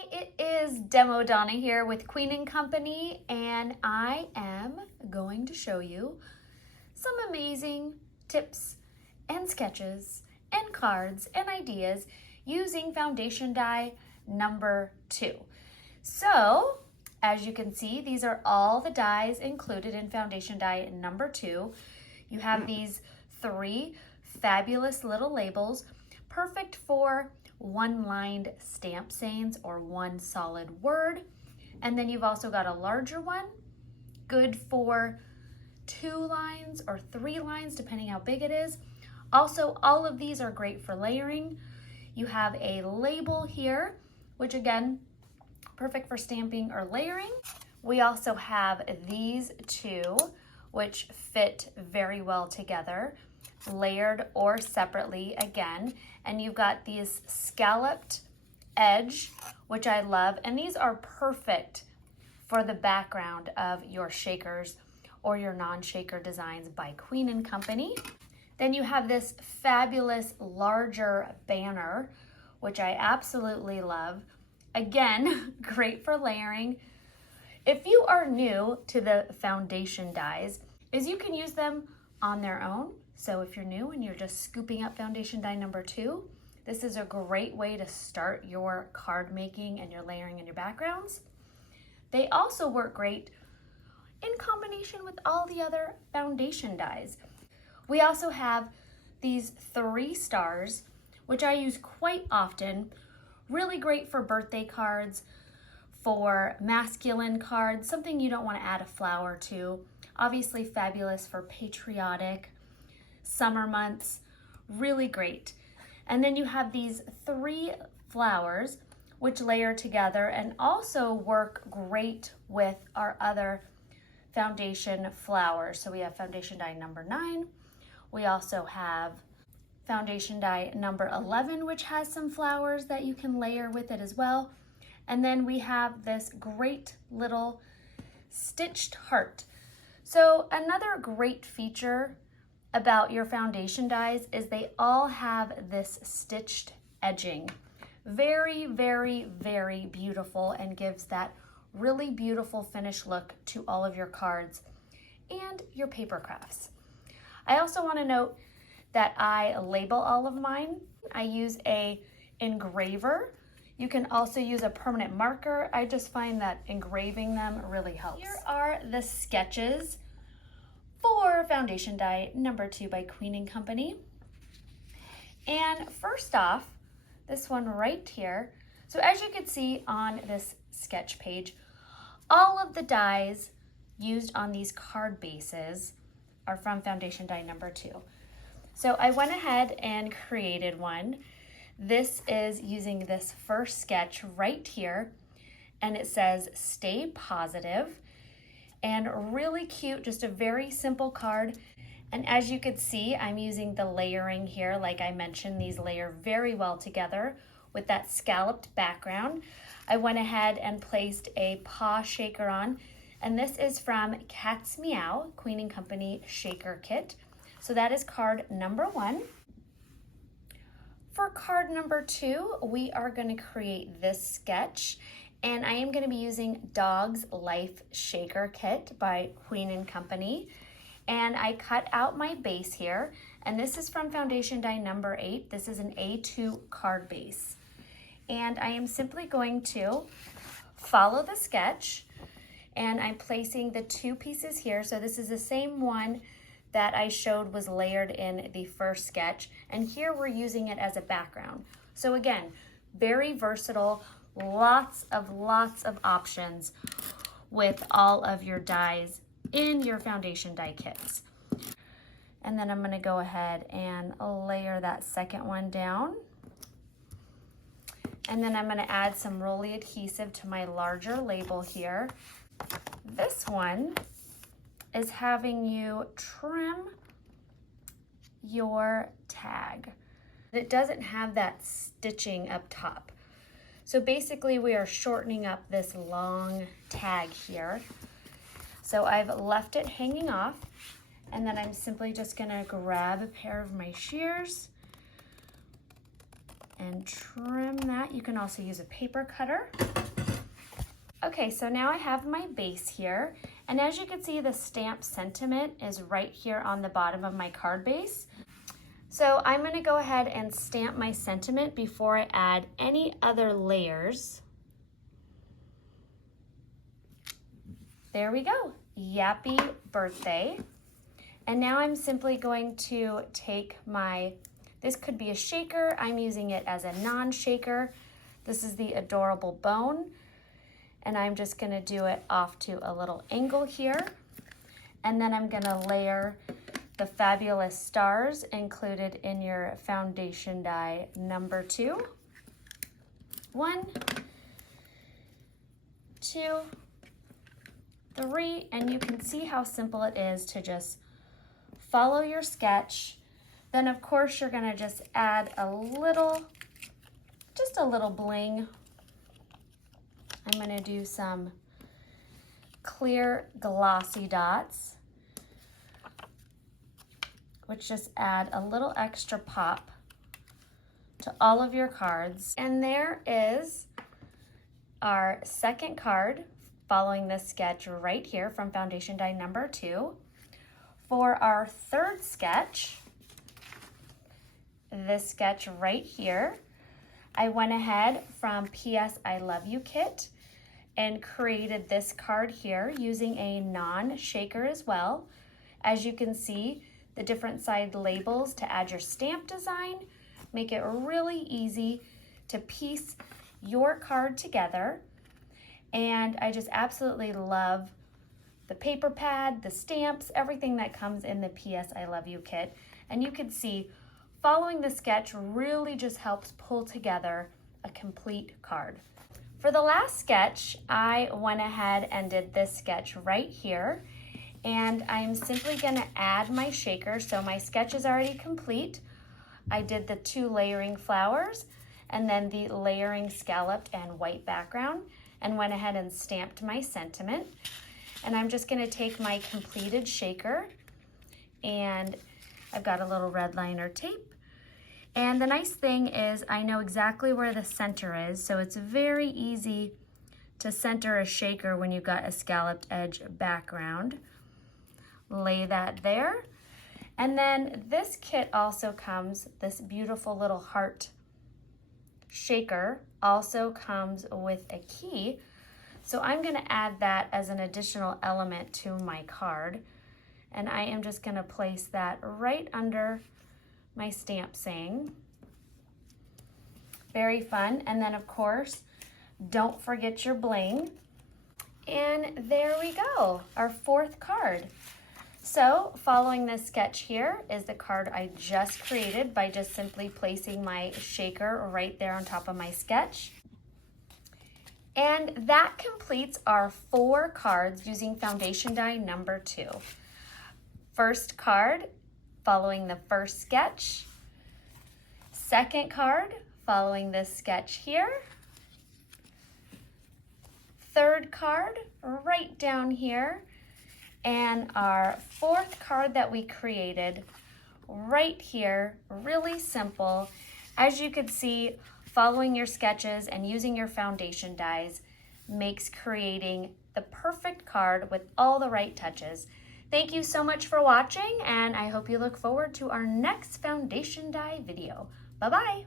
Hi, it is Demo Donna here with Queen and Company, and I am going to show you some amazing tips and sketches and cards and ideas using foundation die number 2. So, as you can see, these are all the dies included in foundation die number 2. You have these 3 fabulous little labels, perfect for one-lined stamp sayings or one solid word. And then you've also got a larger one, good for 2 lines or 3 lines, depending how big it is. Also, all of these are great for layering. You have a label here, which again, perfect for stamping or layering. We also have these 2, which fit very well together, layered or separately again. And you've got these scalloped edge, which I love. And these are perfect for the background of your shakers or your non-shaker designs by Queen and Company. Then you have this fabulous larger banner, which I absolutely love. Again, great for layering. If you are new to the foundation dies, you can use them on their own. So if you're new and you're just scooping up foundation die number 2, this is a great way to start your card making and your layering and your backgrounds. They also work great in combination with all the other foundation dies. We also have these 3 stars, which I use quite often. Really great for birthday cards, for masculine cards, something you don't want to add a flower to. Obviously fabulous for patriotic, summer months, really great. And then you have these 3 flowers which layer together and also work great with our other foundation flowers. So we have foundation die number 9. We also have foundation die number 11, which has some flowers that you can layer with it as well. And then we have this great little stitched heart. So another great feature about your foundation dies is they all have this stitched edging. Very, very, very beautiful and gives that really beautiful finished look to all of your cards and your paper crafts. I also want to note that I label all of mine. I use a engraver. You can also use a permanent marker. I just find that engraving them really helps. Here are the sketches for foundation die number 2 by Queen and Company. And first off, this one right here. So as you can see on this sketch page, all of the dies used on these card bases are from foundation die number 2. So I went ahead and created one. This is using this first sketch right here, and it says stay positive. And really cute, just a very simple card. And as you could see, I'm using the layering here. Like I mentioned, these layer very well together with that scalloped background. I went ahead and placed a paw shaker on, and this is from Cat's Meow Queen and Company Shaker Kit. So that is card number 1. For card number 2, we are going to create this sketch. And I am going to be using Dog's Life Shaker Kit by Queen and Company. And I cut out my base here. And this is from foundation die number 8. This is an A2 card base. And I am simply going to follow the sketch. And I'm placing the 2 pieces here. So this is the same one that I showed was layered in the first sketch. And here we're using it as a background. So again, very versatile. Lots of options with all of your dies in your foundation die kits. And then I'm going to go ahead and layer that second one down. And then I'm going to add some Rolly adhesive to my larger label here. This one is having you trim your tag. It doesn't have that stitching up top. So basically we are shortening up this long tag here. So I've left it hanging off, and then I'm simply just gonna grab a pair of my shears and trim that. You can also use a paper cutter. Okay, so now I have my base here, and as you can see, the stamp sentiment is right here on the bottom of my card base. So I'm gonna go ahead and stamp my sentiment before I add any other layers. There we go, Yappy Birthday. And now I'm simply going to take this could be a shaker, I'm using it as a non-shaker. This is the Adorable Bone. And I'm just gonna do it off to a little angle here. And then I'm gonna layer the Fabulous Stars included in your foundation die number 2. 1, 2, 3, and you can see how simple it is to just follow your sketch. Then of course you're gonna just add just a little bling. I'm gonna do some clear glossy dots, which just add a little extra pop to all of your cards. And there is our second card following this sketch right here from foundation die number 2. For our third sketch, this sketch right here, I went ahead from P.S. I Love You kit and created this card here using a non-shaker as well. As you can see, the different side labels to add your stamp design make it really easy to piece your card together. And I just absolutely love the paper pad, the stamps, everything that comes in the P.S. I Love You kit. And you can see following the sketch really just helps pull together a complete card. For the last sketch, I went ahead and did this sketch right here, and I'm simply gonna add my shaker. So my sketch is already complete. I did the 2 layering flowers and then the layering scalloped and white background, and went ahead and stamped my sentiment. And I'm just gonna take my completed shaker, and I've got a little red liner tape. And the nice thing is I know exactly where the center is, so it's very easy to center a shaker when you've got a scalloped edge background. Lay that there. And then this kit also comes, this beautiful little heart shaker also comes with a key. So I'm gonna add that as an additional element to my card. And I am just gonna place that right under my stamp saying. Very fun. And then of course, don't forget your bling. And there we go, our 4th card. So following this sketch here is the card I just created by just simply placing my shaker right there on top of my sketch. And that completes our 4 cards using foundation die number 2. First card following the first sketch. Second card following this sketch here. Third card right down here. And our 4th card that we created right here, really simple. As you could see, following your sketches and using your foundation dies makes creating the perfect card with all the right touches. Thank you so much for watching, and I hope you look forward to our next foundation die video. Bye-bye.